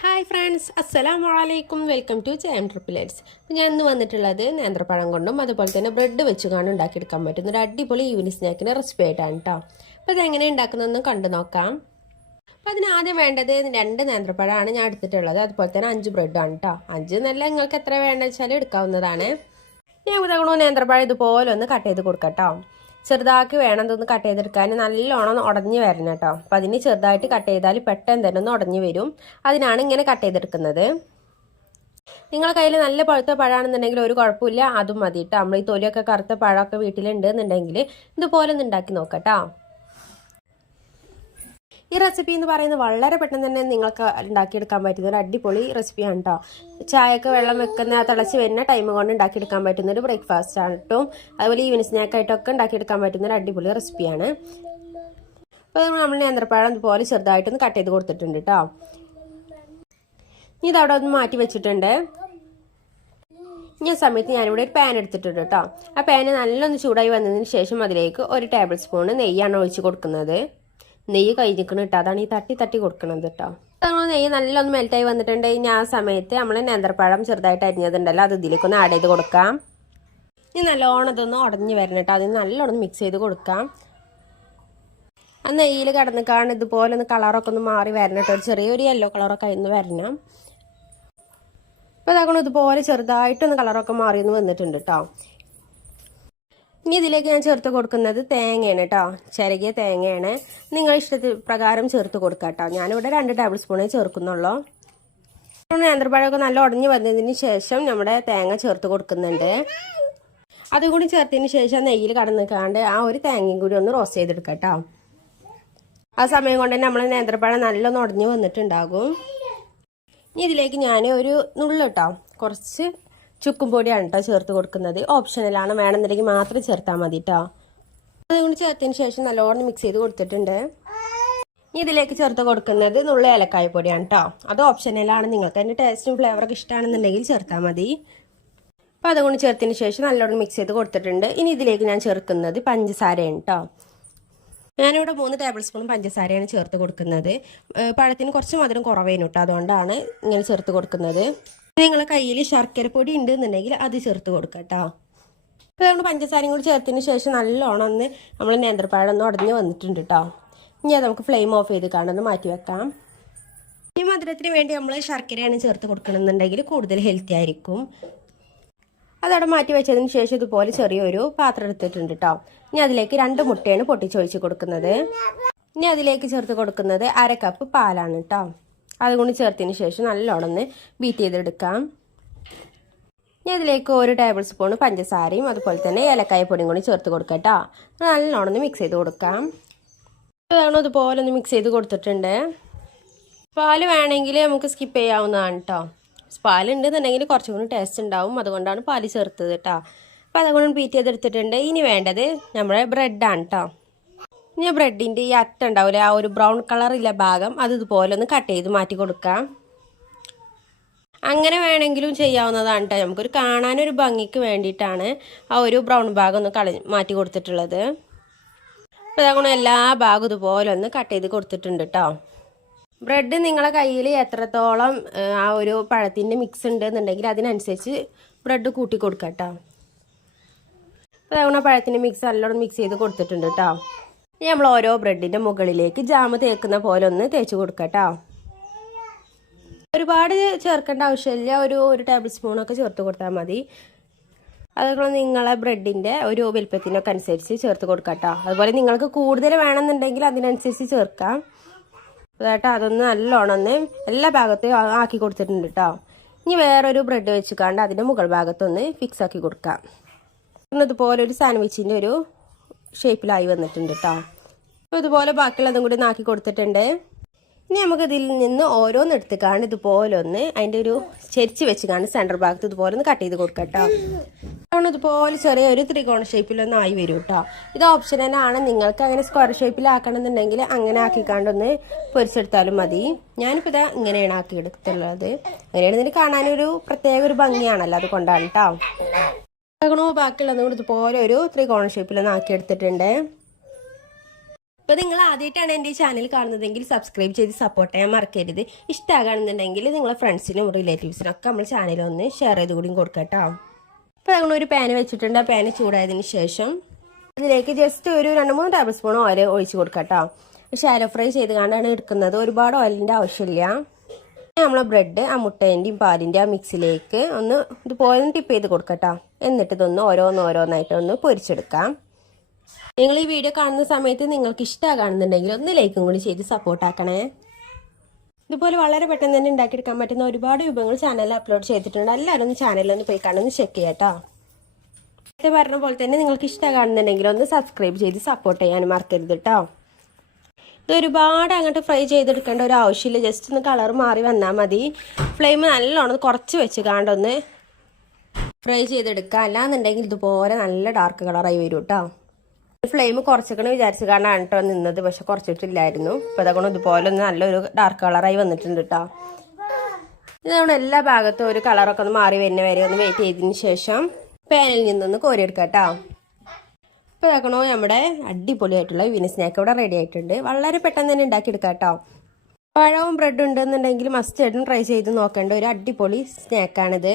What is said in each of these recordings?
Hi friends, അസ്സലാമു അലൈക്കും. Welcome to JM triplets. ഞാൻ ഇന്ന് വന്നിട്ടുള്ളത് നേന്ത്രപ്പഴം കൊണ്ടും അതുപോലെ തന്നെ ബ്രെഡ് വെച്ചുകൊണ്ട് ഉണ്ടാക്കിയെടുക്കാൻ പറ്റുന്ന ഒരു അടിപൊളി ഈവനിങ് സ്നാക്കിൻ്റെ റെസിപ്പി ആയിട്ടാണ് കേട്ടോ. അപ്പോൾ അതെങ്ങനെ ഉണ്ടാക്കുന്നതെന്ന് കണ്ടു നോക്കാം. അപ്പോൾ അതിന് ആദ്യം വേണ്ടത് 2 നേന്ത്രപ്പഴമാണ് ഞാൻ എടുത്തിട്ടുള്ളത്. അതുപോലെ തന്നെ 5 ബ്രെഡാണ് കേട്ടോ. 5 നല്ല നിങ്ങൾക്ക് എത്ര വേണ്ടതെന്ന് വെച്ചാൽ എടുക്കാവുന്നതാണ്. ഞാൻ ഉദാഹരണ നേന്ത്രപ്പഴം ഇതുപോലെ ഒന്ന് കട്ട് ചെയ്ത് കൊടുക്കാം കേട്ടോ. ചെറുതാക്കി വേണം ഇതൊന്ന് കട്ട് ചെയ്തെടുക്കാൻ. നല്ലോണം ഉടഞ്ഞു വരണം കേട്ടോ. അപ്പം അതിന് ചെറുതായിട്ട് കട്ട് ചെയ്താൽ പെട്ടെന്ന് തന്നെ ഒന്ന് ഉടഞ്ഞു വരും. അതിനാണ് ഇങ്ങനെ കട്ട് ചെയ്തെടുക്കുന്നത്. നിങ്ങളുടെ കയ്യിൽ നല്ല പഴുത്ത പഴമാണെന്നുണ്ടെങ്കിൽ ഒരു കുഴപ്പമില്ല, അതും മതി കേട്ടോ. നമ്മൾ ഈ തൊലിയൊക്കെ കറുത്ത പഴമൊക്കെ വീട്ടിലുണ്ട് എന്നുണ്ടെങ്കിൽ ഇതുപോലെ ഒന്ന് ഉണ്ടാക്കി നോക്കാം കേട്ടോ. ഈ റെസിപ്പി എന്ന് പറയുന്നത് വളരെ പെട്ടെന്ന് തന്നെ നിങ്ങൾക്ക് ഉണ്ടാക്കിയെടുക്കാൻ പറ്റുന്ന ഒരു അടിപൊളി റെസിപ്പിയാണ് കേട്ടോ. ചായയൊക്കെ വെള്ളം വെക്കുന്ന തിളച്ച് വരുന്ന ടൈം കൊണ്ട് ഉണ്ടാക്കിയെടുക്കാൻ പറ്റുന്ന ഒരു ബ്രേക്ക്ഫാസ്റ്റ് ആണ് കേട്ടോ. അതുപോലെ ഈവനിങ് സ്നാക്കായിട്ടൊക്കെ ഉണ്ടാക്കിയെടുക്കാൻ പറ്റുന്ന ഒരു അടിപൊളി റെസിപ്പിയാണ്. അപ്പോൾ നമ്മൾ നേന്ത്രപ്പഴം ഇതുപോലെ ചെറുതായിട്ടൊന്ന് കട്ട് ചെയ്ത് കൊടുത്തിട്ടുണ്ട് കേട്ടോ. ഇനി ഇതവിടെ ഒന്ന് മാറ്റി വെച്ചിട്ടുണ്ട്. ഈ സമയത്ത് ഞാനിവിടെ ഒരു പാൻ എടുത്തിട്ടുണ്ട് കേട്ടോ. ആ പാന് നല്ലൊന്ന് ചൂടായി വന്നതിന് ശേഷം അതിലേക്ക് 1 ടേബിൾ സ്പൂൺ നെയ്യാണ് ഒഴിച്ച് കൊടുക്കുന്നത്. നെയ്യ് കഴിഞ്ഞിരിക്കണം കേട്ടോ, അതാണ് ഈ തട്ടി കൊടുക്കണത് കേട്ടോ. നെയ്യ് നല്ലൊന്ന് മെൽറ്റായി വന്നിട്ടുണ്ട്. ഇനി ആ സമയത്ത് നമ്മൾ നേന്ത്രപ്പഴം ചെറുതായിട്ട് അരിഞ്ഞതുണ്ടല്ലോ, അത് ഇതിലേക്കൊന്ന് ആഡ് ചെയ്ത് കൊടുക്കാം. ഇനി നല്ലോണം ഇതൊന്ന് ഉടഞ്ഞ് വരണം കേട്ടോ. അതിന് നല്ലോണം മിക്സ് ചെയ്ത് കൊടുക്കാം. ആ നെയ്യിൽ കിടന്നിക്കാണ് ഇതുപോലെ ഒന്ന് കളറൊക്കെ ഒന്ന് മാറി വരണം കേട്ടോ. ഒരു ചെറിയൊരു യെല്ലോ കളറൊക്കെ ഒന്ന് വരണം. അപ്പോൾ അതാക്കണം ഇതുപോലെ ചെറുതായിട്ടൊന്ന് കളറൊക്കെ മാറി ഒന്ന് വന്നിട്ടുണ്ട് കേട്ടോ. ഇനി ഇതിലേക്ക് ഞാൻ ചേർത്ത് കൊടുക്കുന്നത് തേങ്ങയാണ് കേട്ടോ. ചിരകിയ തേങ്ങയാണ്. നിങ്ങൾ ഇഷ്ടത്തിൽ പ്രകാരം ചേർത്ത് കൊടുക്കാം കേട്ടോ. ഞാനിവിടെ 2 ടേബിൾ സ്പൂണേ ചേർക്കുന്നുള്ളൂ. നേന്ത്രപ്പഴമൊക്കെ നല്ല ഉടഞ്ഞു വന്നതിന് ശേഷം നമ്മുടെ തേങ്ങ ചേർത്ത് കൊടുക്കുന്നുണ്ട്. അതുകൂടി ചേർത്തതിന് ശേഷം നെയ്യിൽ കടന്നിക്കാണ്ട് ആ ഒരു തേങ്ങയും കൂടി ഒന്ന് റോസ്റ്റ് ചെയ്തെടുക്കാം കേട്ടോ. ആ സമയം കൊണ്ട് തന്നെ നമ്മൾ നേന്ത്രപ്പഴം നല്ലൊന്ന് ഉടഞ്ഞു വന്നിട്ടുണ്ടാകും. ഇനി ഇതിലേക്ക് ഞാൻ ഒരു നുള്ളു കേട്ടോ, കുറച്ച് ചുക്കും പൊടിയാണ് കേട്ടോ ചേർത്ത് കൊടുക്കുന്നത്. ഓപ്ഷണലാണ്, വേണമെന്നുണ്ടെങ്കിൽ മാത്രം ചേർത്താൽ മതി കേട്ടോ. അതുകൊണ്ട് ചേർത്തതിന് ശേഷം നല്ലോണം മിക്സ് ചെയ്ത് കൊടുത്തിട്ടുണ്ട്. ഇനി ഇതിലേക്ക് ചേർത്ത് കൊടുക്കുന്നത് നുള്ള ഏലക്കായ പൊടിയാണ് കേട്ടോ. അത് ഓപ്ഷണലാണ്, നിങ്ങൾക്ക് അതിൻ്റെ ടേസ്റ്റും ഫ്ലേവറൊക്കെ ഇഷ്ടമാണെന്നുണ്ടെങ്കിൽ ചേർത്താൽ മതി. അപ്പോൾ അതുകൊണ്ട് ചേർത്തതിന് ശേഷം നല്ലോണം മിക്സ് ചെയ്ത് കൊടുത്തിട്ടുണ്ട്. ഇനി ഇതിലേക്ക് ഞാൻ ചേർക്കുന്നത് പഞ്ചസാരയാണ് കേട്ടോ. ഞാനിവിടെ 3 ടേബിൾ സ്പൂൺ പഞ്ചസാരയാണ് ചേർത്ത് കൊടുക്കുന്നത്. പഴത്തിന് കുറച്ച് മധുരം കുറവേനു കേട്ടോ, അതുകൊണ്ടാണ് ഇങ്ങനെ ചേർത്ത് കൊടുക്കുന്നത്. നിങ്ങളുടെ കയ്യിൽ ശർക്കരപ്പൊടി ഉണ്ട് എന്നുണ്ടെങ്കിൽ അത് ചേർത്ത് കൊടുക്കാം കേട്ടോ. അപ്പോൾ നമ്മൾ പഞ്ചസാരയും കൂടി ചേർത്തതിന് ശേഷം നല്ലോണം ഒന്ന് നമ്മൾ നേന്ത്രപ്പഴം ഒന്ന് ഉടഞ്ഞ് വന്നിട്ടുണ്ട് കേട്ടോ. ഇനി അത് നമുക്ക് ഫ്ലെയിം ഓഫ് ചെയ്ത് കാണുന്നത് മാറ്റി വെക്കാം. ഈ മധുരത്തിന് വേണ്ടി നമ്മൾ ശർക്കരയാണ് ചേർത്ത് കൊടുക്കണമെന്നുണ്ടെങ്കിൽ കൂടുതൽ ഹെൽത്തി ആയിരിക്കും. അതവിടെ മാറ്റി വെച്ചതിന് ശേഷം ഇതുപോലെ ചെറിയൊരു പാത്രം എടുത്തിട്ടുണ്ട് കേട്ടോ. ഇനി അതിലേക്ക് 2 മുട്ടയാണ് പൊട്ടിച്ചൊഴിച്ച് കൊടുക്കുന്നത്. ഇനി അതിലേക്ക് ചേർത്ത് കൊടുക്കുന്നത് 1/2 കപ്പ് പാലാണ് കേട്ടോ. അതുകൊണ്ട് ചേർത്തതിന് ശേഷം നല്ലോണം ഒന്ന് ബീറ്റ് ചെയ്തെടുക്കാം. ഇനി അതിലേക്ക് 1 ടേബിൾ സ്പൂൺ പഞ്ചസാരയും അതുപോലെ തന്നെ ഏലക്കായ പൊടിയും കൂടി ചേർത്ത് കൊടുക്കാം കേട്ടോ. നല്ലോണം ഒന്ന് മിക്സ് ചെയ്ത് കൊടുക്കാം. അതാണ് ഇതുപോലെ ഒന്ന് മിക്സ് ചെയ്ത് കൊടുത്തിട്ടുണ്ട്. പാല് വേണമെങ്കിൽ നമുക്ക് സ്കിപ്പ് ചെയ്യാവുന്നതാണ് കേട്ടോ. പാലുണ്ടെന്നുണ്ടെങ്കിൽ കുറച്ചും കൂടി ടേസ്റ്റ് ഉണ്ടാവും, അതുകൊണ്ടാണ് പാല് ചേർത്തത് കേട്ടോ. അപ്പോൾ അതുകൊണ്ട് ബീറ്റ് ചെയ്തെടുത്തിട്ടുണ്ട്. ഇനി വേണ്ടത് നമ്മുടെ ബ്രെഡാണ് കേട്ടോ. ഇനി ബ്രെഡിൻ്റെ ഈ അറ്റ ഉണ്ടാവില്ലേ, ആ ഒരു ബ്രൗൺ കളറില്ല ഭാഗം, അത് ഇതുപോലെ ഒന്ന് കട്ട് ചെയ്ത് മാറ്റി കൊടുക്കാം. അങ്ങനെ വേണമെങ്കിലും ചെയ്യാവുന്നതാണ് കേട്ടോ. നമുക്കൊരു കാണാനൊരു ഭംഗിക്ക് വേണ്ടിയിട്ടാണ് ആ ഒരു ബ്രൗൺ ഭാഗം ഒന്ന് മാറ്റി കൊടുത്തിട്ടുള്ളത്. അപ്പോൾ അതുകൊണ്ട് എല്ലാ ഭാഗവും ഇതുപോലെ ഒന്ന് കട്ട് ചെയ്ത് കൊടുത്തിട്ടുണ്ട് കേട്ടോ. ബ്രെഡ് നിങ്ങളെ കയ്യിൽ എത്രത്തോളം ആ ഒരു പഴത്തിൻ്റെ മിക്സ് ഉണ്ട് എന്നുണ്ടെങ്കിൽ അതിനനുസരിച്ച് ബ്രെഡ് കൂട്ടി കൊടുക്കാം കേട്ടോ. അപ്പോൾ അതുകൊണ്ട് പഴത്തിൻ്റെ മിക്സ് നല്ലോണം മിക്സ് ചെയ്ത് കൊടുത്തിട്ടുണ്ട് കേട്ടോ. ഇനി നമ്മൾ ഓരോ ബ്രെഡിൻ്റെ മുകളിലേക്ക് ജാം തേക്കുന്ന പോലെ ഒന്ന് തേച്ച് കൊടുക്കാം കേട്ടോ. ഒരുപാട് ചേർക്കേണ്ട ആവശ്യമില്ല, ഒരു ടേബിൾ സ്പൂണൊക്കെ ചേർത്ത് കൊടുത്താൽ മതി. അതുപോലെ നിങ്ങളെ ബ്രെഡിൻ്റെ ഒരു വലിപ്പത്തിനൊക്കെ അനുസരിച്ച് ചേർത്ത് കൊടുക്കാം കേട്ടോ. അതുപോലെ നിങ്ങൾക്ക് കൂടുതൽ വേണമെന്നുണ്ടെങ്കിൽ അതിനനുസരിച്ച് ചേർക്കാം. അതായിട്ട് അതൊന്ന് നല്ലോണം ഒന്ന് എല്ലാ ഭാഗത്തും ആക്കി കൊടുത്തിട്ടുണ്ട് കേട്ടോ. ഇനി വേറൊരു ബ്രെഡ് വെച്ചിക്കാണ്ട് അതിൻ്റെ മുകൾ ഭാഗത്തൊന്ന് ഫിക്സ് ആക്കി കൊടുക്കാം. ഇതുപോലെ ഒരു സാൻഡ്വിച്ചിൻ്റെ ഒരു ഷേപ്പിലായി വന്നിട്ടുണ്ട് കേട്ടോ. അപ്പോൾ ഇതുപോലെ ബാക്കിയുള്ളതും കൂടി നാക്കി കൊടുത്തിട്ടുണ്ട്. ഇനി നമുക്ക് ഇതിൽ നിന്ന് ഓരോന്ന് എടുത്തിക്കാണ്ട് ഇതുപോലെ ഒന്ന് അതിൻ്റെ ഒരു ചെരിച്ച് വെച്ചിക്കാണ്ട് സെൻറ്റർ ഭാഗത്ത് ഇതുപോലെ ഒന്ന് കട്ട് ചെയ്ത് കൊടുക്കാം കേട്ടോ. അതുകൊണ്ട് ഇതുപോലെ ചെറിയൊരു ത്രികോണ ഷേപ്പിലൊന്ന് ആയി വരും കേട്ടോ. ഇത് ഓപ്ഷനലാണ്, നിങ്ങൾക്ക് അങ്ങനെ സ്ക്വയർ ഷേപ്പിലാക്കണമെന്നുണ്ടെങ്കിൽ അങ്ങനെ ആക്കിക്കാണ്ടൊന്ന് പൊരിച്ചെടുത്താലും മതി. ഞാനിപ്പോൾ ഇതാ ഇങ്ങനെയാണ് ആക്കിയെടുത്തുള്ളത്. അങ്ങനെയാണ് ഇതിന് കാണാനൊരു പ്രത്യേക ഒരു ഭംഗിയാണല്ലോ, അതുകൊണ്ടാണ് കേട്ടോ. അതുകൊണ്ട് ബാക്കിയുള്ളതും കൂടി ഇതുപോലെ ഒരു ത്രികോണ ഷേപ്പിലൊന്ന് ആക്കിയെടുത്തിട്ടുണ്ട്. അപ്പോൾ നിങ്ങൾ ആദ്യമായിട്ടാണ് എൻ്റെ ഈ ചാനൽ കാണുന്നതെങ്കിൽ സബ്സ്ക്രൈബ് ചെയ്ത് സപ്പോർട്ട് ചെയ്യാൻ മറക്കരുത്. ഇഷ്ടമാകുകയാണെന്നുണ്ടെങ്കിൽ നിങ്ങളെ ഫ്രണ്ട്സിനും റിലേറ്റീവ്സിനും ഒക്കെ നമ്മൾ ചാനലൊന്ന് ഷെയർ ചെയ്ത് കൂടി കൊടുക്കട്ടോ. അപ്പോൾ ഞങ്ങളൊരു പാന് വെച്ചിട്ടുണ്ട്. ആ പാന് ചൂടായതിന് ശേഷം ഇതിലേക്ക് ജസ്റ്റ് ഒരു 2-3 ടേബിൾ സ്പൂൺ ഓയിൽ ഒഴിച്ച് കൊടുക്കട്ടോ. ഷാലോ ഫ്രൈ ചെയ്ത് കൊണ്ടാണ് എടുക്കുന്നത്. ഒരുപാട് ഓയിലിൻ്റെ ആവശ്യമില്ല. നമ്മൾ ബ്രെഡ് ആ മുട്ടേൻ്റെയും പാലിൻ്റെ ആ മിക്സിലേക്ക് ഒന്ന് ഇതുപോലെ ടിപ്പ് ചെയ്ത് കൊടുക്കട്ടോ. എന്നിട്ട് ഇതൊന്ന് ഓരോന്നായിട്ട് ഒന്ന് പൊരിച്ചെടുക്കാം. നിങ്ങൾ ഈ വീഡിയോ കാണുന്ന സമയത്ത് നിങ്ങൾക്ക് ഇഷ്ടമാകുന്നുണ്ടെങ്കിൽ ഒന്ന് ലൈക്കും കൂടി ചെയ്ത് സപ്പോർട്ടാക്കണേ. ഇതുപോലെ വളരെ പെട്ടെന്ന് തന്നെ ഉണ്ടാക്കിയെടുക്കാൻ പറ്റുന്ന ഒരുപാട് വിഭവങ്ങൾ ചാനലിൽ അപ്ലോഡ് ചെയ്തിട്ടുണ്ട്. എല്ലാവരും ഒന്ന് ചാനലൊന്ന് പോയി കാണുന്ന ചെക്ക് ചെയ്യാട്ടോ. നേരത്തെ പറഞ്ഞ പോലെ തന്നെ നിങ്ങൾക്ക് ഇഷ്ടമാകുന്നുണ്ടെങ്കിൽ ഒന്ന് സബ്സ്ക്രൈബ് ചെയ്ത് സപ്പോർട്ട് ചെയ്യാനും മറക്കരുത് കേട്ടോ. ഇത് ഒരുപാട് അങ്ങോട്ട് ഫ്രൈ ചെയ്തെടുക്കേണ്ട ഒരു ആവശ്യമില്ല. ജസ്റ്റ് ഒന്ന് കളർ മാറി വന്നാൽ മതി. ഫ്ലെയിം നല്ലോണം കുറച്ച് വെച്ച് കാണ്ടൊന്ന് ഫ്രൈ ചെയ്തെടുക്കുക. അല്ലാന്നുണ്ടെങ്കിൽ ഇതുപോലെ നല്ല ഡാർക്ക് കളറായി വരും കേട്ടോ. ഫ്ലെയിം കുറച്ചൊക്കെ വിചാരിച്ച് കാണാണ് കേട്ടോ നിന്നത്, പക്ഷെ കുറച്ചിട്ടില്ലായിരുന്നു. ഇപ്പോൾ ഇതൊക്കെ ഇതുപോലെ ഒന്ന് നല്ലൊരു ഡാർക്ക് കളറായി വന്നിട്ടുണ്ട് കേട്ടോ. ഇതുകൊണ്ട് എല്ലാ ഭാഗത്തും ഒരു കളറൊക്കെ ഒന്ന് മാറി വരുന്ന വരെ ഒന്ന് വെയിറ്റ് ചെയ്തതിന് ശേഷം പാനിൽ നിന്നൊന്ന് കോരിയെടുക്കാം കേട്ടോ. ഇപ്പോൾ ഇതാക്കണോ നമ്മുടെ അടിപൊളിയായിട്ടുള്ള ഈവനിങ് സ്നാക്ക് ഇവിടെ റെഡി ആയിട്ടുണ്ട്. വളരെ പെട്ടെന്ന് തന്നെ ഉണ്ടാക്കിയെടുക്കാം കേട്ടോ. പഴവും ബ്രെഡും ഉണ്ടെന്നുണ്ടെങ്കിൽ മസ്റ്റ് ആയിട്ടും ട്രൈ ചെയ്ത് നോക്കേണ്ട ഒരു അടിപൊളി സ്നാക്കാണിത്.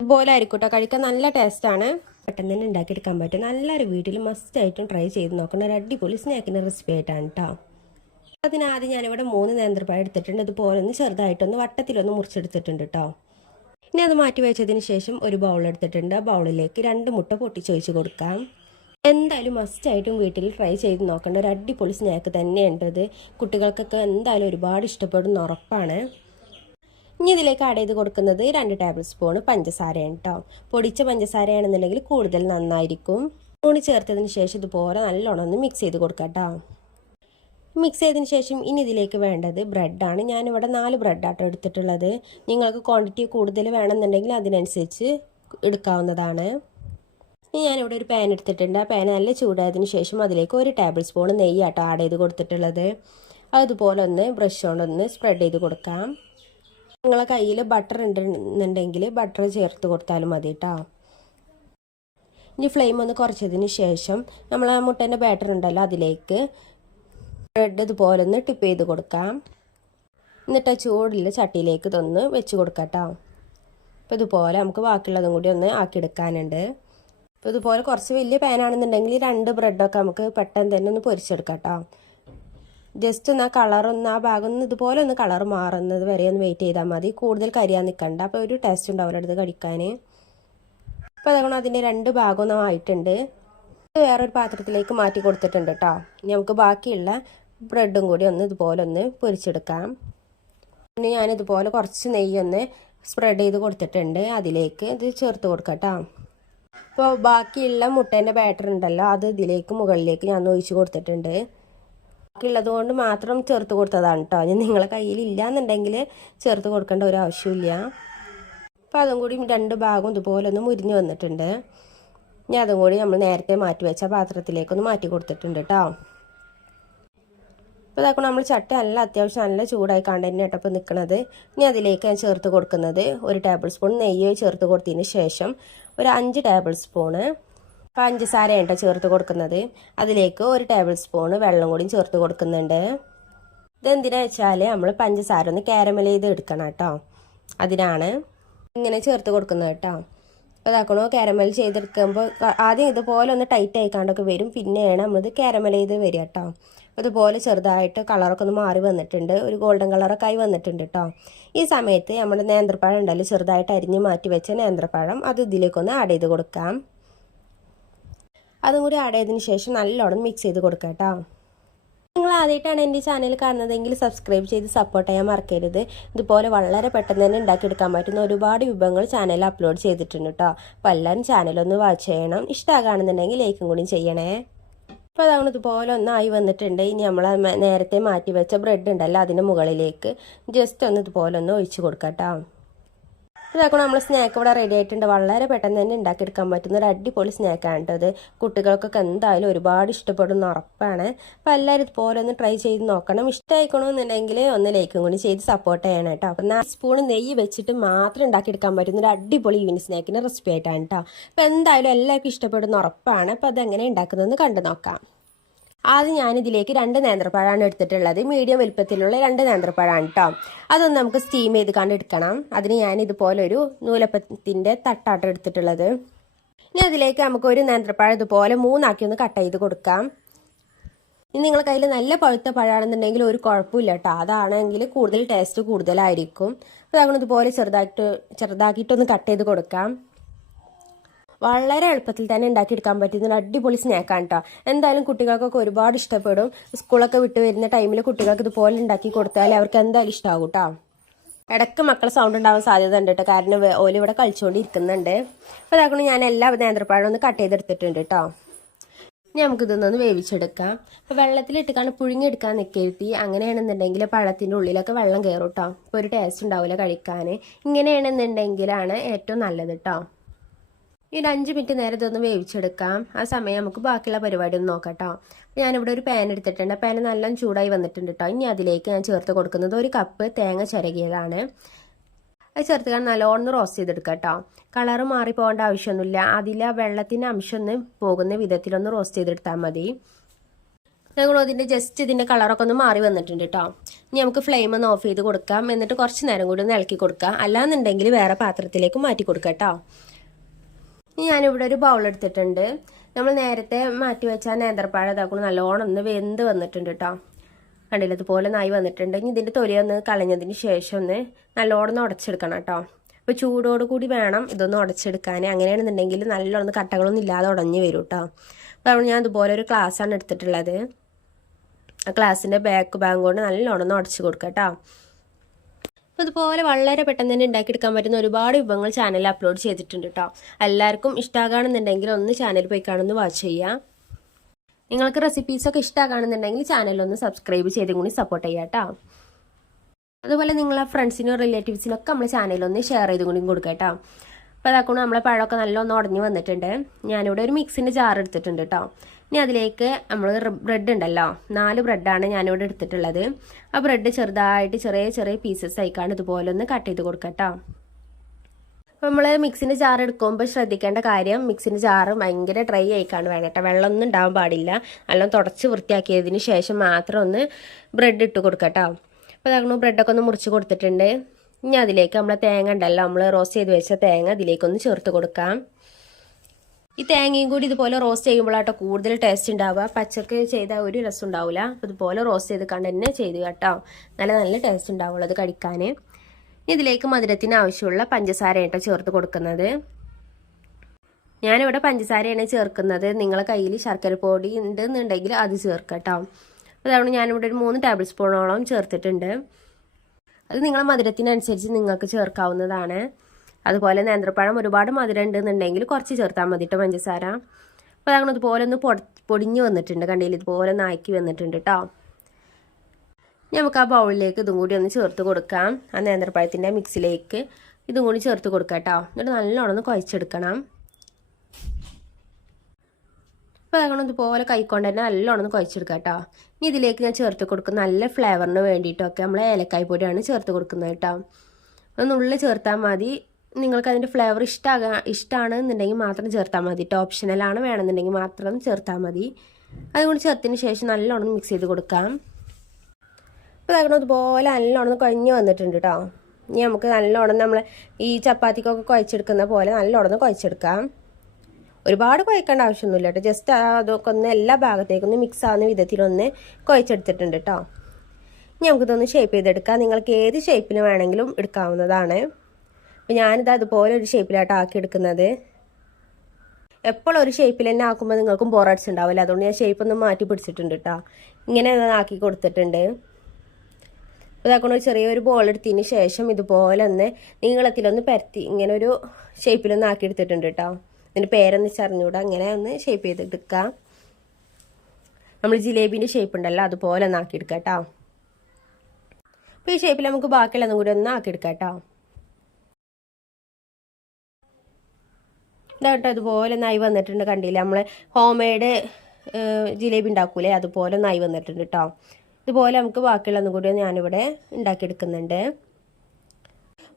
ഇതുപോലെ ആയിരിക്കും കേട്ടോ, കഴിക്കാൻ നല്ല ടേസ്റ്റാണ്. പെട്ടെന്ന് തന്നെ ഉണ്ടാക്കിയെടുക്കാൻ പറ്റും. നല്ലൊരു വീട്ടിൽ മസ്റ്റായിട്ടും ട്രൈ ചെയ്ത് നോക്കേണ്ട ഒരു അടിപൊളി സ്നാക്കിൻ്റെ റെസിപ്പി ആയിട്ടാണ് കേട്ടോ. അതിനാദ്യം ഞാനിവിടെ 3 നേന്ത്രപ്പഴം എടുത്തിട്ടുണ്ട്. ഇതുപോലെ ഒന്ന് ചെറുതായിട്ടൊന്ന് വട്ടത്തിലൊന്ന് മുറിച്ചെടുത്തിട്ടുണ്ട് കേട്ടോ. ഇനി അത് മാറ്റി വെച്ചതിന് ശേഷം ഒരു ബൗൾ എടുത്തിട്ടുണ്ട്. ആ ബൗളിലേക്ക് 2 മുട്ട പൊട്ടിച്ചൊഴിച്ച് കൊടുക്കാം. എന്തായാലും മസ്റ്റായിട്ടും വീട്ടിൽ ട്രൈ ചെയ്ത് നോക്കേണ്ട ഒരു അടിപൊളി സ്നാക്ക് തന്നെയുണ്ടത്. കുട്ടികൾക്കൊക്കെ എന്തായാലും ഒരുപാട് ഇഷ്ടപ്പെടുന്ന ഉറപ്പാണ്. ഇനി ഇതിലേക്ക് ആഡ് ചെയ്ത് കൊടുക്കുന്നത് 2 ടേബിൾ സ്പൂൺ പഞ്ചസാരയാണ് കേട്ടോ. പൊടിച്ച പഞ്ചസാരയാണെന്നുണ്ടെങ്കിൽ കൂടുതൽ നന്നായിരിക്കും. ഊണി ചേർത്തതിന് ശേഷം ഇതുപോലെ നല്ലോണം ഒന്ന് മിക്സ് ചെയ്ത് കൊടുക്കാം കേട്ടോ. മിക്സ് ചെയ്തതിന് ശേഷം ഇനി ഇതിലേക്ക് വേണ്ടത് ബ്രെഡാണ്. ഞാനിവിടെ 4 ബ്രെഡാട്ടോ എടുത്തിട്ടുള്ളത്. നിങ്ങൾക്ക് ക്വാണ്ടിറ്റി കൂടുതൽ വേണമെന്നുണ്ടെങ്കിൽ അതിനനുസരിച്ച് എടുക്കാവുന്നതാണ്. ഇനി ഞാനിവിടെ ഒരു പാൻ എടുത്തിട്ടുണ്ട്. ആ പാൻ നല്ല ചൂടായതിനു ശേഷം അതിലേക്ക് 1 ടേബിൾ സ്പൂൺ നെയ്യാട്ടോ ആഡ് ചെയ്ത് കൊടുത്തിട്ടുള്ളത്. അതുപോലെ ഒന്ന് ബ്രഷ് കൊണ്ടൊന്ന് സ്പ്രെഡ് ചെയ്ത് കൊടുക്കാം. നിങ്ങളെ കയ്യിൽ ബട്ടർ ഉണ്ടെന്നുണ്ടെങ്കിൽ ബട്ടർ ചേർത്ത് കൊടുത്താലും മതി കേട്ടോ. ഇനി ഫ്ലെയിം ഒന്ന് കുറച്ചതിന് ശേഷം നമ്മൾ ആ മുട്ടേൻ്റെ ബാറ്റർ ഉണ്ടല്ലോ അതിലേക്ക് ബ്രെഡ് ഇതുപോലെ ഒന്ന് ടിപ്പ് ചെയ്ത് കൊടുക്കാം. എന്നിട്ട് ചൂടിൽ ചട്ടിയിലേക്ക് ഇതൊന്ന് വെച്ച് കൊടുക്കാം കേട്ടോ. അപ്പോൾ ഇതുപോലെ നമുക്ക് ബാക്കിയുള്ളതും കൂടി ഒന്ന് ആക്കിയെടുക്കാനുണ്ട്. അപ്പോൾ ഇതുപോലെ കുറച്ച് വലിയ പാനാണെന്നുണ്ടെങ്കിൽ 2 ബ്രെഡൊക്കെ നമുക്ക് പെട്ടെന്ന് തന്നെ ഒന്ന് പൊരിച്ചെടുക്കാം കേട്ടോ. ജസ്റ്റ് ഒന്ന് ആ കളറൊന്ന് ആ ഭാഗം ഒന്ന് ഇതുപോലെ ഒന്ന് കളർ മാറുന്നത് വരെ ഒന്ന് വെയിറ്റ് ചെയ്താൽ മതി. കൂടുതൽ കരിയാൻ നിൽക്കണ്ട. അപ്പോൾ ഒരു ടേസ്റ്റ് ഉണ്ടാവില്ല അടുത്ത് കടിക്കാൻ. അപ്പോൾ അതുകൊണ്ട് അതിൻ്റെ 2 ഭാഗമൊന്നും ആയിട്ടുണ്ട്. വേറൊരു പാത്രത്തിലേക്ക് മാറ്റി കൊടുത്തിട്ടുണ്ട് കേട്ടോ. ഇനി നമുക്ക് ബാക്കിയുള്ള ബ്രെഡും കൂടി ഒന്ന് ഇതുപോലെ ഒന്ന് പൊരിച്ചെടുക്കാം. ഇനി ഞാനിതുപോലെ കുറച്ച് നെയ്യൊന്ന് സ്പ്രെഡ് ചെയ്ത് കൊടുത്തിട്ടുണ്ട്. അതിലേക്ക് ഇത് ചേർത്ത് കൊടുക്കാം കേട്ടോ. അപ്പോൾ ബാക്കിയുള്ള മുട്ടേൻ്റെ ബാറ്റർ ഉണ്ടല്ലോ അത് ഇതിലേക്ക് മുകളിലേക്ക് ഞാൻ ഒഴിച്ച് കൊടുത്തിട്ടുണ്ട്. ബാക്കിയുള്ളത് കൊണ്ട് മാത്രം ചേർത്ത് കൊടുത്തതാണ് കേട്ടോ. ഇനി നിങ്ങളെ കയ്യിൽ ഇല്ലയെന്നുണ്ടെങ്കിൽ ചേർത്ത് കൊടുക്കേണ്ട ഒരു ആവശ്യമില്ല. അപ്പോൾ അതും കൂടി 2 ഭാഗം ഇതുപോലെ ഒന്ന് മുരിഞ്ഞ് വന്നിട്ടുണ്ട്. ഇനി അതും കൂടി നമ്മൾ നേരത്തെ മാറ്റി വെച്ച പാത്രത്തിലേക്കൊന്ന് മാറ്റി കൊടുത്തിട്ടുണ്ട് കേട്ടോ. അപ്പോൾ ഇതാക്കണം നമ്മൾ ചട്ടി അത്യാവശ്യം നല്ല ചൂടായി കണ്ട് തന്നെ കേട്ടപ്പോൾ നിൽക്കുന്നത്. ഇനി അതിലേക്ക് ഞാൻ ചേർത്ത് കൊടുക്കുന്നത് 1 ടേബിൾ സ്പൂൺ നെയ്യ് ചേർത്ത് കൊടുത്തതിന് ശേഷം ഒരു 5 ടേബിൾ സ്പൂണ് പഞ്ചസാരയാണ് കേട്ടോ ചേർത്ത് കൊടുക്കുന്നത്. അതിലേക്ക് 1 ടേബിൾ സ്പൂണ് വെള്ളം കൂടി ചേർത്ത് കൊടുക്കുന്നുണ്ട്. ഇതെന്തിനാ വെച്ചാൽ നമ്മൾ പഞ്ചസാര ഒന്ന് കാരമൽ ചെയ്ത് എടുക്കണം കേട്ടോ. അതിനാണ് ഇങ്ങനെ ചേർത്ത് കൊടുക്കുന്നത് കേട്ടോ. അപ്പോൾ ഇതാക്കണോ കാരമൽ ചെയ്തെടുക്കുമ്പോൾ ആദ്യം ഇതുപോലെ ഒന്ന് ടൈറ്റ് ആയിക്കാണ്ടൊക്കെ വരും. പിന്നെയാണ് നമ്മളിത് കാരമൽ ചെയ്ത് വരിക കേട്ടോ. അതുപോലെ ചെറുതായിട്ട് കളറൊക്കെ ഒന്ന് മാറി വന്നിട്ടുണ്ട്. ഒരു ഗോൾഡൻ കളറൊക്കെ ആയി വന്നിട്ടുണ്ട് കേട്ടോ. ഈ സമയത്ത് നമ്മുടെ നേന്ത്രപ്പഴം ഉണ്ടല്ലോ ചെറുതായിട്ട് അരിഞ്ഞ് മാറ്റി വെച്ച നേന്ത്രപ്പഴം അത് ഇതിലേക്കൊന്ന് ആഡ് ചെയ്ത് കൊടുക്കാം. അതും കൂടി ആഡ് ചെയ്തതിന് ശേഷം നല്ലോണം മിക്സ് ചെയ്ത് കൊടുക്കാം കേട്ടോ. നിങ്ങൾ ആദ്യമായിട്ടാണ് എൻ്റെ ചാനൽ കാണുന്നതെങ്കിൽ സബ്സ്ക്രൈബ് ചെയ്ത് സപ്പോർട്ട് ചെയ്യാൻ മറക്കരുത്. ഇതുപോലെ വളരെ പെട്ടെന്ന് തന്നെ ഉണ്ടാക്കിയെടുക്കാൻ പറ്റുന്ന ഒരുപാട് വിഭവങ്ങൾ ചാനലിൽ അപ്ലോഡ് ചെയ്തിട്ടുണ്ട് കേട്ടോ. അപ്പോൾ എല്ലാവരും ചാനലൊന്ന് വാച്ച് ചെയ്യണം. ഇഷ്ടമാകുകയാണെന്നുണ്ടെങ്കിൽ ലൈക്കും കൂടി ചെയ്യണേ. അപ്പോൾ അതാണ് ഇതുപോലെ ഒന്നായി വന്നിട്ടുണ്ട്. ഇനി നമ്മൾ നേരത്തെ മാറ്റി വെച്ച ബ്രെഡ് ഉണ്ടല്ലോ അതിൻ്റെ മുകളിലേക്ക് ജസ്റ്റ് ഒന്ന് ഇതുപോലെ ഒന്ന് ഒഴിച്ച് കൊടുക്കാം കേട്ടോ. ഇതാക്കണം നമ്മൾ സ്നാക്ക് ഇവിടെ റെഡി ആയിട്ടുണ്ട്. വളരെ പെട്ടെന്ന് തന്നെ ഉണ്ടാക്കിയെടുക്കാൻ പറ്റുന്ന ഒരു അടിപൊളി സ്നാക്കാണ് കേട്ടോ. അത് കുട്ടികൾക്കൊക്കെ എന്തായാലും ഒരുപാട് ഇഷ്ടപ്പെടുന്ന ഉറപ്പാണ്. അപ്പോൾ എല്ലാവരും ഇതുപോലെ ഒന്ന് ട്രൈ ചെയ്ത് നോക്കണം. ഇഷ്ടമായിക്കണമെന്നുണ്ടെങ്കിൽ ഒന്ന് ലൈക്കും കൂടി ചെയ്ത് സപ്പോർട്ട് ചെയ്യണം കേട്ടോ. അപ്പോൾ 4 സ്പൂൺ നെയ്യ് വെച്ചിട്ട് മാത്രം ഉണ്ടാക്കിയെടുക്കാൻ പറ്റുന്ന ഒരു അടിപൊളി ഈവനിങ് സ്നാക്കിൻ്റെ റെസിപ്പി ആയിട്ടാണ് കേട്ടോ. അപ്പോൾ എന്തായാലും എല്ലാവർക്കും ഇഷ്ടപ്പെടുന്ന ഉറപ്പാണ്. അപ്പോൾ അതെങ്ങനെ ഉണ്ടാക്കുന്നതെന്ന് കണ്ടു നോക്കാം. ആദ്യം ഞാനിതിലേക്ക് 2 നേന്ത്രപ്പഴമാണ് എടുത്തിട്ടുള്ളത്. മീഡിയം വലുപ്പത്തിലുള്ള 2 നേന്ത്രപ്പഴമാണ് കേട്ടോ. അതൊന്ന് നമുക്ക് സ്റ്റീം ചെയ്ത് കണ്ട് എടുക്കണം. അതിന് ഞാൻ ഇതുപോലൊരു നൂലപ്പത്തിൻ്റെ തട്ടാട്ടം എടുത്തിട്ടുള്ളത്. ഇനി അതിലേക്ക് നമുക്ക് ഒരു നേന്ത്രപ്പഴം ഇതുപോലെ 3 ആക്കി ഒന്ന് കട്ട് ചെയ്ത് കൊടുക്കാം. ഇനി നിങ്ങളുടെ കയ്യിൽ നല്ല പഴുത്ത പഴമാണെന്നുണ്ടെങ്കിൽ ഒരു കുഴപ്പമില്ല കേട്ടോ. അതാണെങ്കിൽ കൂടുതൽ ടേസ്റ്റ് കൂടുതലായിരിക്കും. അപ്പോൾ അങ്ങനെ ഇതുപോലെ ചെറുതാക്കിയിട്ടൊന്ന് കട്ട് ചെയ്ത് കൊടുക്കാം. വളരെ എളുപ്പത്തിൽ തന്നെ ഉണ്ടാക്കിയെടുക്കാൻ പറ്റുന്ന ഒരു അടിപൊളി സ്നാക്കാണ് കേട്ടോ. എന്തായാലും കുട്ടികൾക്കൊക്കെ ഒരുപാട് ഇഷ്ടപ്പെടും. സ്കൂളൊക്കെ വിട്ട് വരുന്ന ടൈമിൽ കുട്ടികൾക്ക് ഇതുപോലെ ഉണ്ടാക്കി കൊടുത്താൽ അവർക്ക് എന്തായാലും ഇഷ്ടമാകും കേട്ടോ. ഇടയ്ക്ക് മക്കളെ സൗണ്ട് ഉണ്ടാവാൻ സാധ്യത ഉണ്ട് കേട്ടോ, കാരണം ഓല് ഇവിടെ കളിച്ചുകൊണ്ടിരിക്കുന്നുണ്ട്. അപ്പോൾ അതാക്കണം ഞാൻ എല്ലാ നേന്ത്രപ്പഴം ഒന്ന് കട്ട് ചെയ്തെടുത്തിട്ടുണ്ട് കേട്ടോ. ഇനി നമുക്കിതൊന്ന് വേവിച്ചെടുക്കാം. അപ്പോൾ വെള്ളത്തിലിട്ടിക്കാണ്ട് പുഴുങ്ങിയെടുക്കാൻ നിൽക്കരുത്തി. അങ്ങനെയാണെന്നുണ്ടെങ്കിൽ പഴത്തിൻ്റെ ഉള്ളിലൊക്കെ വെള്ളം കയറും കേട്ടോ. ഇപ്പോൾ ഒരു ടേസ്റ്റ് ഉണ്ടാവില്ല കഴിക്കാൻ. ഇങ്ങനെയാണെന്നുണ്ടെങ്കിലാണ് ഏറ്റവും നല്ലത് കേട്ടോ. ഈ ഒരു 5 മിനിറ്റ് നേരം ഇതൊന്ന് വേവിച്ചെടുക്കാം. ആ സമയം നമുക്ക് ബാക്കിയുള്ള പരിപാടി ഒന്ന് നോക്കാം കേട്ടോ. ഞാനിവിടെ ഒരു പാൻ എടുത്തിട്ടുണ്ട്. പാൻ നല്ല ചൂടായി വന്നിട്ടുണ്ട് കേട്ടോ. ഇനി അതിലേക്ക് ഞാൻ ചേർത്ത് കൊടുക്കുന്നത് 1 കപ്പ് തേങ്ങ ചിരകിയതാണ്. അത് ചേർത്ത് നല്ലോണം റോസ്റ്റ് ചെയ്തെടുക്കാം കേട്ടോ. കളറ് മാറിപ്പോകേണ്ട ആവശ്യമൊന്നുമില്ല. അതിൽ ആ വെള്ളത്തിൻ്റെ അംശം ഒന്ന് പോകുന്ന വിധത്തിലൊന്ന് റോസ്റ്റ് ചെയ്തെടുത്താൽ മതി. അതിൻ്റെ ജസ്റ്റ് ഇതിൻ്റെ കളറൊക്കെ ഒന്ന് മാറി വന്നിട്ടുണ്ട് കേട്ടോ. ഇനി നമുക്ക് ഫ്ലെയിം ഒന്ന് ഓഫ് ചെയ്ത് കൊടുക്കാം. എന്നിട്ട് കുറച്ച് നേരം കൂടി ഒന്ന് ഇളക്കി കൊടുക്കാം. അല്ലാന്നുണ്ടെങ്കിൽ വേറെ പാത്രത്തിലേക്ക് മാറ്റി കൊടുക്കാം കേട്ടോ. ഞാനിവിടെ ഒരു ബൗൾ എടുത്തിട്ടുണ്ട്. നമ്മൾ നേരത്തെ മാറ്റി വെച്ചാൽ നേന്ത്രപ്പഴം ഇതാക്കണം നല്ലോണം ഒന്ന് വെന്ത് വന്നിട്ടുണ്ട് കേട്ടോ. കണ്ടില്ല, ഇതുപോലെ നായി വന്നിട്ടുണ്ട്. ഇനി ഇതിൻ്റെ തൊലി ഒന്ന് കളഞ്ഞതിന് ശേഷം ഒന്ന് നല്ലോണം ഉടച്ചെടുക്കണം കേട്ടോ. അപ്പോൾ ചൂടോട് കൂടി വേണം ഇതൊന്ന് ഉടച്ചെടുക്കാൻ. അങ്ങനെയാണെന്നുണ്ടെങ്കിൽ നല്ലോണം കട്ടകളൊന്നും ഇല്ലാതെ ഉടഞ്ഞു വരും കേട്ടോ. അപ്പോൾ ഞാൻ ഇതുപോലെ ഒരു ഗ്ലാസ്സാണ് എടുത്തിട്ടുള്ളത്. ആ ഗ്ലാസിൻ്റെ ബാക്ക് കൊണ്ട് നല്ലോണം ഒന്ന് ഉടച്ച് കൊടുക്കാം കേട്ടോ. അതുപോലെ വളരെ പെട്ടെന്ന് തന്നെ ഉണ്ടാക്കിയെടുക്കാൻ പറ്റുന്ന ഒരുപാട് വിഭവങ്ങൾ ചാനലിൽ അപ്ലോഡ് ചെയ്തിട്ടുണ്ട് കേട്ടോ. എല്ലാവർക്കും ഇഷ്ടമാകുകയാണെന്നുണ്ടെങ്കിൽ ഒന്ന് ചാനൽ പോയി കാണുന്ന വാച്ച് ചെയ്യാം. നിങ്ങൾക്ക് റെസിപ്പീസൊക്കെ ഇഷ്ടമാകുകയാണെന്നുണ്ടെങ്കിൽ ചാനലൊന്ന് സബ്സ്ക്രൈബ് ചെയ്തും കൂടി സപ്പോർട്ട് ചെയ്യാം കേട്ടോ. അതുപോലെ നിങ്ങളെ ഫ്രണ്ട്സിനും റിലേറ്റീവ്സിനൊക്കെ നമ്മൾ ചാനലൊന്ന് ഷെയർ ചെയ്തും കൂടി കൊടുക്കാം കേട്ടോ. അപ്പോൾ അതാക്കണം നമ്മളെ പഴമൊക്കെ നല്ലോണം ഉടഞ്ഞു വന്നിട്ടുണ്ട്. ഞാനിവിടെ ഒരു മിക്സിൻ്റെ ജാർ എടുത്തിട്ടുണ്ട് കേട്ടോ. ഇനി അതിലേക്ക് നമ്മൾ ബ്രെഡ് ഉണ്ടല്ലോ, 4 ബ്രെഡാണ് ഞാനിവിടെ എടുത്തിട്ടുള്ളത്. ആ ബ്രെഡ് ചെറുതായിട്ട് ചെറിയ പീസസ് ആയിക്കാണ് ഇതുപോലെ ഒന്ന് കട്ട് ചെയ്ത് കൊടുക്കാം കേട്ടോ. അപ്പോൾ നമ്മൾ മിക്സിൻ്റെ ജാർ എടുക്കുമ്പോൾ ശ്രദ്ധിക്കേണ്ട കാര്യം, മിക്സിൻ്റെ ജാറ് ഭയങ്കര ഡ്രൈ ആയിക്കാണ് വേണം കേട്ടോ. വെള്ളമൊന്നും ഉണ്ടാവാൻ പാടില്ല. എല്ലാം തുടച്ച് വൃത്തിയാക്കിയതിന് ശേഷം മാത്രം ഒന്ന് ബ്രെഡ് ഇട്ട് കൊടുക്കാം കേട്ടോ. അപ്പോൾ അതാകണം ബ്രെഡൊക്കെ ഒന്ന് മുറിച്ച് കൊടുത്തിട്ടുണ്ട്. ഇനി അതിലേക്ക് നമ്മളെ തേങ്ങ ഉണ്ടല്ലോ, നമ്മൾ റോസ്റ്റ് ചെയ്ത് വെച്ച തേങ്ങ അതിലേക്കൊന്ന് ചേർത്ത് കൊടുക്കാം. ഈ തേങ്ങയും കൂടി ഇതുപോലെ റോസ്റ്റ് ചെയ്യുമ്പോഴാട്ടോ കൂടുതൽ ടേസ്റ്റ് ഉണ്ടാവുക. പച്ചക്ക് ചെയ്താൽ ഒരു രസം ഉണ്ടാവില്ല. അപ്പോൾ ഇതുപോലെ റോസ്റ്റ് ചെയ്ത് കണ്ട് തന്നെ ചെയ്ത് കേട്ടോ. നല്ല ടേസ്റ്റ് ഉണ്ടാവുള്ളൂ അത് കഴിക്കാൻ. ഇതിലേക്ക് മധുരത്തിന് ആവശ്യമുള്ള പഞ്ചസാര കേട്ടോ ചേർത്ത് കൊടുക്കുന്നത്. ഞാനിവിടെ പഞ്ചസാരയാണ് ചേർക്കുന്നത്. നിങ്ങളെ കയ്യിൽ ശർക്കര പൊടി ഉണ്ടെന്നുണ്ടെങ്കിൽ അത് ചേർക്കാം കേട്ടോ. അതാണ് ഞാനിവിടെ ഒരു 3 ടേബിൾ സ്പൂണോളം ചേർത്തിട്ടുണ്ട്. അത് നിങ്ങളെ മധുരത്തിനനുസരിച്ച് നിങ്ങൾക്ക് ചേർക്കാവുന്നതാണ്. അതുപോലെ നേന്ത്രപ്പഴം ഒരുപാട് മധുരം ഉണ്ടെന്നുണ്ടെങ്കിൽ കുറച്ച് ചേർത്താൽ മതി കേട്ടോ പഞ്ചസാര. അപ്പോൾ അതങ്ങനെ ഇതുപോലെ ഒന്ന് പൊടിഞ്ഞ് വന്നിട്ടുണ്ട്. കണ്ടില്ല, ഇതുപോലെ നായ്ക്കി വന്നിട്ടുണ്ട് കേട്ടോ. നമുക്ക് ആ ബൗളിലേക്ക് ഇതും കൂടി ഒന്ന് ചേർത്ത് കൊടുക്കാം. ആ നേന്ത്രപ്പഴത്തിൻ്റെ മിക്സിലേക്ക് ഇതും കൂടി ചേർത്ത് കൊടുക്കാം കേട്ടോ. എന്നിട്ട് നല്ലോണം ഒന്ന് കുഴച്ചെടുക്കണം. അപ്പോൾ അതങ്ങനെ ഇതുപോലെ കൈക്കൊണ്ട് തന്നെ നല്ലോണം ഒന്ന് കുഴച്ചെടുക്കാം കേട്ടോ. ഇനി ഇതിലേക്ക് ഞാൻ ചേർത്ത് കൊടുക്കുന്ന നല്ല ഫ്ലേവറിന് വേണ്ടിയിട്ടൊക്കെ നമ്മൾ ഏലക്കായ് പൊടിയാണ് ചേർത്ത് കൊടുക്കുന്നത് കേട്ടോ. ഒന്നുള്ളിൽ ചേർത്താൽ മതി. നിങ്ങൾക്ക് അതിൻ്റെ ഫ്ലേവർ ഇഷ്ടമാണെന്നുണ്ടെങ്കിൽ മാത്രം ചേർത്താൽ മതി കേട്ടോ. ഓപ്ഷണലാണ്, വേണമെന്നുണ്ടെങ്കിൽ മാത്രം ചേർത്താൽ മതി. അതുകൊണ്ട് ചേർത്തതിന് ശേഷം നല്ലോണം മിക്സ് ചെയ്ത് കൊടുക്കാം. അപ്പോൾ അതങ്ങനെ അതുപോലെ നല്ലോണം കുഴഞ്ഞ് വന്നിട്ടുണ്ട് കേട്ടോ. ഇനി നമുക്ക് നല്ലോണം നമ്മൾ ഈ ചപ്പാത്തിക്കൊക്കെ കുഴച്ചെടുക്കുന്ന പോലെ നല്ലോണം കുഴച്ചെടുക്കാം. ഒരുപാട് കുഴക്കേണ്ട ആവശ്യമൊന്നുമില്ല കേട്ടോ. ജസ്റ്റ് അതൊക്കെ ഒന്ന് എല്ലാ ഭാഗത്തേക്കൊന്ന് മിക്സ് ആവുന്ന വിധത്തിലൊന്ന് കുഴച്ചെടുത്തിട്ടുണ്ട് കേട്ടോ. ഇനി നമുക്കിതൊന്ന് ഷേപ്പ് ചെയ്തെടുക്കാം. നിങ്ങൾക്ക് ഏത് ഷേപ്പിൽ വേണമെങ്കിലും എടുക്കാവുന്നതാണ്. അപ്പോൾ ഞാനിത് അതുപോലെ ഒരു ഷേപ്പിലായിട്ട് ആക്കി എടുക്കുന്നത്. എപ്പോഴും ഒരു ഷേപ്പിൽ തന്നെ ആക്കുമ്പോൾ നിങ്ങൾക്കും ബോറടിച്ചുണ്ടാവില്ല. അതുകൊണ്ട് ഞാൻ ഷേപ്പ് ഒന്ന് മാറ്റി പിടിച്ചിട്ടുണ്ട് കേട്ടോ. ഇങ്ങനെ ആക്കി കൊടുത്തിട്ടുണ്ട്. അപ്പോൾ ഇതാക്കുന്ന ചെറിയൊരു ബോൾ എടുത്തതിന് ശേഷം ഇതുപോലെ ഒന്ന് നീളത്തിലൊന്ന് പരത്തി ഇങ്ങനെ ഒരു ഷേപ്പിലൊന്ന് ആക്കി എടുത്തിട്ടുണ്ട് കേട്ടോ. ഇതിൻ്റെ പേരൊന്ന് ചറിഞ്ഞൂടെ അങ്ങനെ ഒന്ന് ഷേപ്പ് ചെയ്തെടുക്കാം. നമ്മൾ ജിലേബിൻ്റെ ഷേപ്പ് ഉണ്ടല്ലോ അതുപോലെ ഒന്ന് ആക്കിയെടുക്കാം കേട്ടോ. അപ്പോൾ ഈ ഷേപ്പിൽ നമുക്ക് ബാക്കിയുള്ളതും കൂടി ഒന്ന് ആക്കിയെടുക്കാം കേട്ടോ. ഇതാട്ടോ ഇതുപോലെ നായി വന്നിട്ടുണ്ട്. കണ്ടില്ല, നമ്മൾ ഹോം മെയ്ഡ് ജിലേബി ഉണ്ടാക്കൂലേ അതുപോലെ നായി വന്നിട്ടുണ്ട് കേട്ടോ. ഇതുപോലെ നമുക്ക് ബാക്കിയുള്ളതും കൂടി ഞാനിവിടെ ഉണ്ടാക്കിയെടുക്കുന്നുണ്ട്.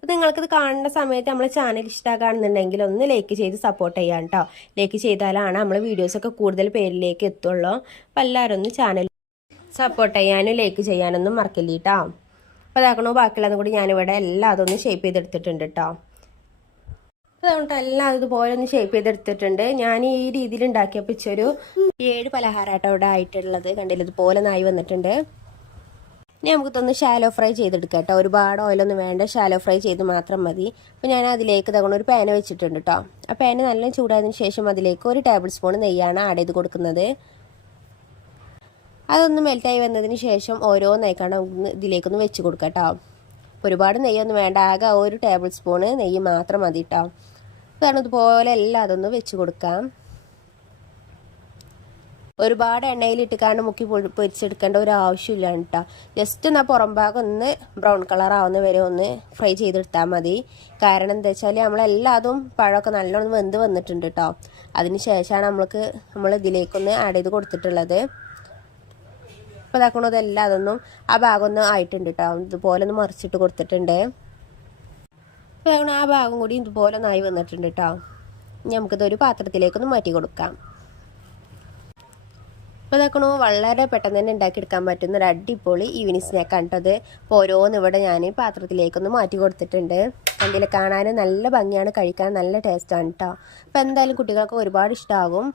അപ്പോൾ നിങ്ങൾക്കിത് കാണുന്ന സമയത്ത് നമ്മളെ ചാനൽ ഇഷ്ടമാക്കുകയാണെന്നുണ്ടെങ്കിൽ ഒന്ന് ലൈക്ക് ചെയ്ത് സപ്പോർട്ട് ചെയ്യാം കേട്ടോ. ലൈക്ക് ചെയ്താലാണ് നമ്മൾ വീഡിയോസൊക്കെ കൂടുതൽ പേരിലേക്ക് എത്തുള്ളൂ. അപ്പോൾ എല്ലാവരും ഒന്ന് ചാനൽ സപ്പോർട്ട് ചെയ്യാനും ലൈക്ക് ചെയ്യാനൊന്നും മറക്കില്ല കേട്ടോ. അപ്പോൾ അതാക്കണോ ബാക്കിയുള്ളതും കൂടി ഞാനിവിടെ എല്ലാം അതൊന്ന് ഷേപ്പ് ചെയ്തെടുത്തിട്ടുണ്ട് കേട്ടോ. അപ്പോൾ അതുകൊണ്ട് എല്ലാം അതുപോലെ ഒന്ന് ഷേപ്പ് ചെയ്തെടുത്തിട്ടുണ്ട്. ഞാൻ ഈ രീതിയിൽ ഉണ്ടാക്കിയപ്പോൾ ഇച്ചൊരു 7 പലഹാരമായിട്ടോ ഇവിടെ ആയിട്ടുള്ളത്. കണ്ടില്ല, ഇതുപോലെ നായി വന്നിട്ടുണ്ട്. ഇനി നമുക്കിതൊന്ന് ഷാലോ ഫ്രൈ ചെയ്തെടുക്കാം കേട്ടോ. ഒരുപാട് ഓയിലൊന്നും വേണ്ട, ഷാലോ ഫ്രൈ ചെയ്ത് മാത്രം മതി. അപ്പോൾ ഞാൻ അതിലേക്ക് തകണ ഒരു പാന് വെച്ചിട്ടുണ്ട് കേട്ടോ. ആ പാന് നല്ല ചൂടായതിനു ശേഷം അതിലേക്ക് 1 ടേബിൾ സ്പൂൺ നെയ്യാണ് ആഡ് ചെയ്ത് കൊടുക്കുന്നത്. അതൊന്ന് മെൽറ്റായി വന്നതിന് ശേഷം ഓരോന്നായിക്കാണ് ഇതിലേക്കൊന്ന് വെച്ച് കൊടുക്കാം കേട്ടോ. ഒരുപാട് നെയ്യൊന്നും വേണ്ട, ആകെ 1 ടേബിൾ സ്പൂണ് നെയ്യ് മാത്രം മതി കേട്ടോ. കാരണം ഇതുപോലെ എല്ലാം അതൊന്ന് വെച്ച് കൊടുക്കാം. ഒരുപാട് എണ്ണയിലിട്ട് മുക്കി പൊരിച്ചെടുക്കേണ്ട ഒരു ആവശ്യമില്ല കേട്ടോ. ജസ്റ്റ് എന്നാൽ പുറം ഭാഗം ഒന്ന് ബ്രൗൺ കളർ ആവുന്ന വരെ ഒന്ന് ഫ്രൈ ചെയ്തെടുത്താൽ മതി. കാരണം എന്താ വെച്ചാൽ നമ്മളെല്ലാതും പഴമൊക്കെ നല്ലോണം വെന്ത് വന്നിട്ടുണ്ട് കേട്ടോ. അതിന് ശേഷമാണ് നമ്മൾ ഇതിലേക്കൊന്ന് ആഡ് ചെയ്ത് കൊടുത്തിട്ടുള്ളത്. അപ്പോൾ ഇതാക്കണത് എല്ലാം അതൊന്നും ആ ഭാഗം ഒന്ന് ആയിട്ടുണ്ട് കേട്ടോ. ഇതുപോലെ ഒന്ന് മറിച്ചിട്ട് കൊടുത്തിട്ടുണ്ട്. അപ്പോൾ ആ ഭാഗം കൂടി ഇതുപോലെ ഒന്നായി വന്നിട്ടുണ്ട് കേട്ടോ. നമുക്കിതൊരു പാത്രത്തിലേക്കൊന്ന് മാറ്റി കൊടുക്കാം. അപ്പോൾ ഇതാക്കണോ വളരെ പെട്ടെന്ന് തന്നെ ഉണ്ടാക്കിയെടുക്കാൻ പറ്റുന്ന ഒരു അടിപൊളി ഈവനിങ് സ്നാക്കാണ് കേട്ടോ അത്. അപ്പോൾ ഓരോന്ന് ഇവിടെ ഞാൻ പാത്രത്തിലേക്കൊന്ന് മാറ്റി കൊടുത്തിട്ടുണ്ട്. എന്തെങ്കിലും കാണാൻ നല്ല ഭംഗിയാണ്, കഴിക്കാൻ നല്ല ടേസ്റ്റാണ് കേട്ടോ. അപ്പോൾ എന്തായാലും കുട്ടികൾക്ക് ഒരുപാട് ഇഷ്ടമാകും.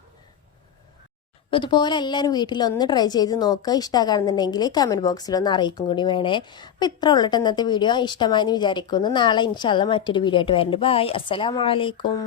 അപ്പോൾ ഇതുപോലെ എല്ലാവരും വീട്ടിലൊന്ന് ട്രൈ ചെയ്ത് നോക്കുക. ഇഷ്ടമാകുന്നുണ്ടെങ്കിൽ കമൻറ്റ് ബോക്സിലൊന്ന് അറിയിക്കും കൂടി വേണേ. അപ്പോൾ ഇത്ര ഉള്ളിട്ട് ഇന്നത്തെ വീഡിയോ ഇഷ്ടമായെന്ന് വിചാരിക്കുന്നു. നാളെ ഇൻഷാല്ലാ മറ്റൊരു വീഡിയോ ആയിട്ട് വരുന്നുണ്ട്. ബൈ, അസ്സലാമു അലൈക്കും.